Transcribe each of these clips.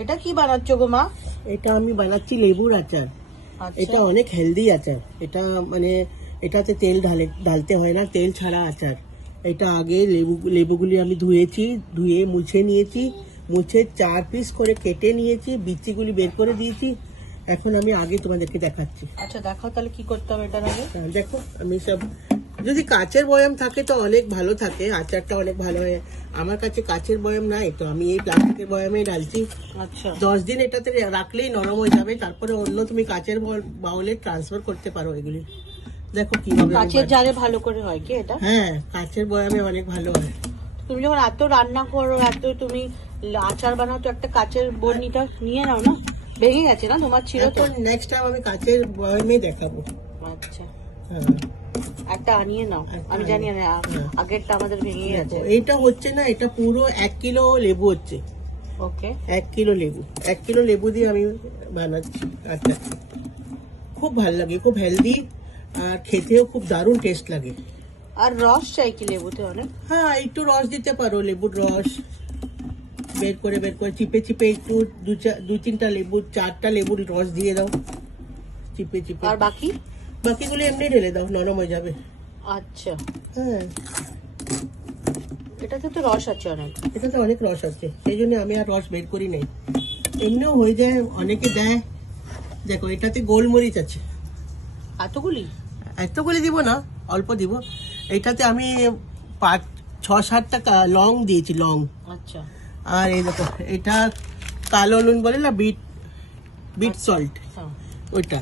এটা কি বানাচ্ছো গো মা? এটা আমি বানাচ্ছি লেবুর আচার। এটা অনেক হেলদি আচার। এটা মানে এটাতে তেল ঢালতে হয় না, তেল ছাড়া আচার। এটা আগে লেবুগুলি আমি ধুয়ে মুছে নিয়েছি, মুছে 4 পিস করে কেটে নিয়েছি, বিচিগুলি বের করে দিয়েছি। এখন আমি আগে তোমাদেরকে দেখাচ্ছি। আচ্ছা দেখাও তাহলে কি করতে হবে এটার আগে। দেখো আমি সব, যদি কাচের বয়াম থাকে তো অনেক ভালো থাকে, আচারটা অনেক ভালো হয়। আমার কাছে কাচের বয়াম নাই তো আমি এই প্লাস্টিকের বয়ামেই ঢালছি। আচ্ছা 10 দিন এটাতে রাখলেই নরম হয়ে যাবে, তারপরে অন্য তুমি কাচের বাউলে ট্রান্সফার করতে পারো এগুলি। দেখো কিভাবে কাচের জারে ভালো করে হয় কি এটা? হ্যাঁ, কাচের বয়ামে অনেক ভালো হয়। তুমি যখন এত রান্না করো, এত তুমি আচার বানাও, তো একটা কাচের বর্ণিটা নিয়ে নাও না। ভেঙে গেছে না তোমার? ছিল তো। নেক্সট টাইম আমি কাচের বয়ামে দেখাবো। আচ্ছা হ্যাঁ একটা আনিয়ে নাও। আমি জানি না আগেরটা আমাদের ভেঙে গেছে। এটা হচ্ছে না, এটা পুরো 1 কিলো লেবু হচ্ছে। ওকে 1 কিলো লেবু, 1 কিলো লেবু দিয়ে আমি বানাচ্ছি আচার। খুব ভালো লাগে, খুব হেলদি, আর খেতেও খুব দারুণ টেস্ট লাগে। আর রস চাই কি লেবুতে অনেক? হ্যাঁ, একটু রস দিতে পারো, লেবুর রস বের করে চিপে চিপে একটু 2-3টা লেবু, 4টা লেবুর রস দিয়ে দাও চিপে চিপে। আর বাকিগুলো এমনি ঢেলে দাও, নরম হয়ে যাবে। আচ্ছা হ্যাঁ, এটাতে তো রস আছে অনেক। এটাতে অনেক রস আছে, সেই জন্য আমি আর রস বের করি নাই, এমনিও হয়ে যায়, অনেকে দেয়। দেখো এটাতে গোলমরিচ আছে। এতগুলি দিব না, অল্প দিব। এটাতে আমি 6-7টা লং দিয়েছি, লং। আচ্ছা আর এই দেখো, এটা কালো নুন বলে না, বিট সল্ট, ওইটা।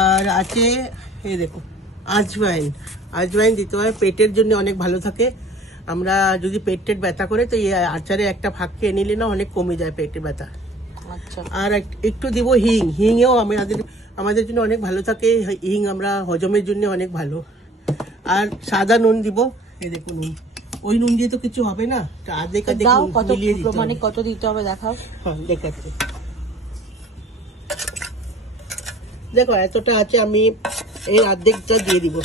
আর আছে এই দেখো আজওয়াইন দিতে হয়, পেটের জন্য অনেক ভালো থাকে। আমরা যদি পেটের ব্যথা করে তো এই আচারে একটা ভাগ খেয়ে নিলে না অনেক কমে যায় পেটের ব্যথা। আচ্ছা আর একটু দিব হিংও আমাদের জন্য অনেক ভালো থাকে। হিং আমরা হজমের জন্য অনেক ভালো। আর সাদা নুন দিব, এই দেখো নুন, ওই নুন দিয়ে তো কিছু হবে না, আধে কাঁধে মিলিয়ে দিতে হবে। মানে কত দিতে হবে দেখাও। হ্যাঁ দেখাচ্ছি, দেখো এতটা আছে, আমি এই অর্ধেকটা দিয়ে দিব।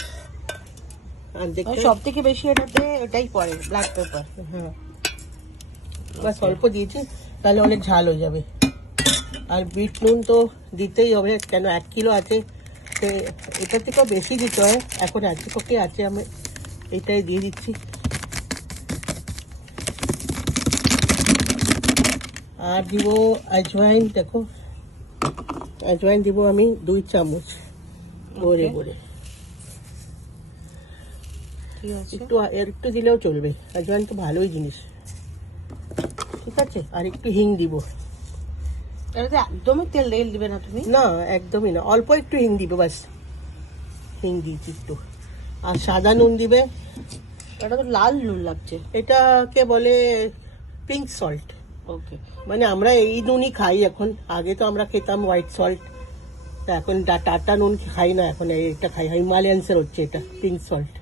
সব থেকে বেশি এটাই পড়ে, ব্ল্যাক পেপার। হ্যাঁ বাস অল্প দিয়েছি, তাহলে অনেক ঝাল হয়ে যাবে। আর বিট নুন তো দিতেই হবে, কেন 1 কিলো আছে, তো এটার থেকেও বেশি দিতে হয়। এখন এতটুকুই আছে, আমি এটাই দিয়ে দিচ্ছি। আর দিব আজওয়াইন, দেখো আজওয়াইন দিব আমি 2 চামচ ভরে ভরে। একটু দিলেও চলবে, আজওয়াইন তো ভালোই জিনিস, ঠিক আছে। আর একটু হিং দিব। এটাতে একদমই তেল দিবে না তুমি? না একদমই না, অল্প একটু হিং দিবে, বাস হিং দিয়েছি একটু। আর সাদা নুন দিবে। এটা তো লাল নুন লাগছে। এটাকে বলে পিঙ্ক সল্ট। ওকে, মানে আমরা এই নুনই খাই এখন, আগে তো আমরা খেতাম হোয়াইট সল্ট, এখন টাটা নুন খাই না, এখন এটা খাই, হিমালয়ানসের হচ্ছে এটা পিঙ্ক সল্ট।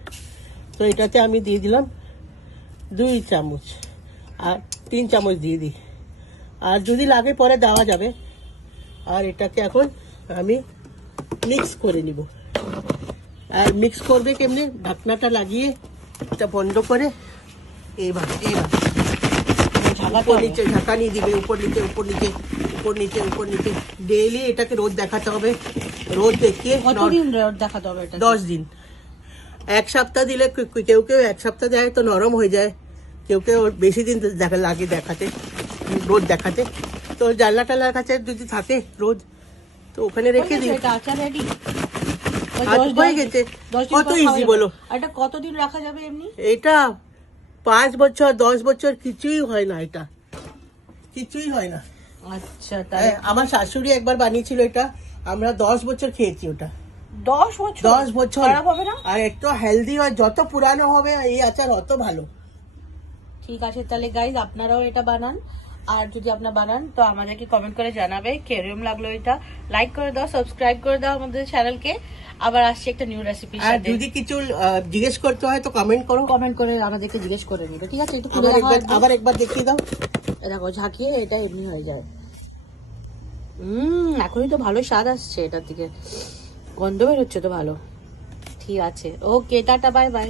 তো এটাতে আমি দিয়ে দিলাম 2 চামচ, আর 3 চামচ দিয়ে দিই, আর যদি লাগে পরে দেওয়া যাবে। আর এটাকে এখন আমি মিক্স করে নিব। আর মিক্স করবে কেমনি, ঢাকনাটা লাগিয়ে এটা বন্ধ করে এইভাবে উপর নিচে ঢাকানি দিবে, উপর নিচে ডেইলি এটাকে রোদ দেখাতে হবে। রোদ দেখিয়ে কতদিন রোদ দেখাতে হবে এটা? 10 দিন। 1 সপ্তাহ দিলে কেউ 1 সপ্তাহ দেয় তো নরম হয়ে যায়, কেউ বেশি দিন লাগে দেখাতে, রোদ দেখাতে। তো জানলা টালার কাছে যদি থাকে রোদ, তো ওখানে রেখে দিই। আচার রেডি হয়ে গেছে, কত ইজি বলো। এটা কতদিন রাখা যাবে এমনি? এটা 5 বছর 10 বছর কিছুই হয় না, এটা কিছুই হয় না। আচ্ছা, তাই আমার শাশুড়ি একবার বানিয়েছিল এটা, আমরা 10 বছর খেয়েছি ওটা। 10 বছর খারাপ হবে না? আর একটু হেলদি হয়, যত পুরানো হবে এই আচার অত ভালো। ঠিক আছে তাহলে গাইজ, আপনারাও এটা বানান। আর যদি আপনারা বানান তো আমাদেরকে কমেন্ট করে জানাবে কিরকম লাগলো এটা। লাইক করে দাও, সাবস্ক্রাইব করে দাও আমাদের চ্যানেলকে। আবার আসছে একটা নিউ রেসিপি। আর যদি কিছু জিজ্ঞেস করতে হয় তো কমেন্ট করে আমাদেরকে জিজ্ঞেস করে নিবে, ঠিক আছে? একটু আবার একবার দেখিয়ে দাও। দেখো ঝাঁকিয়ে এটা এমনি হয়ে যায়। এখনই তো ভালো স্বাদ আসছে এটার থেকে, গন্ধ বের হচ্ছে তো ভালো। ঠিক আছে, ওকে, টাটা, বাই বাই।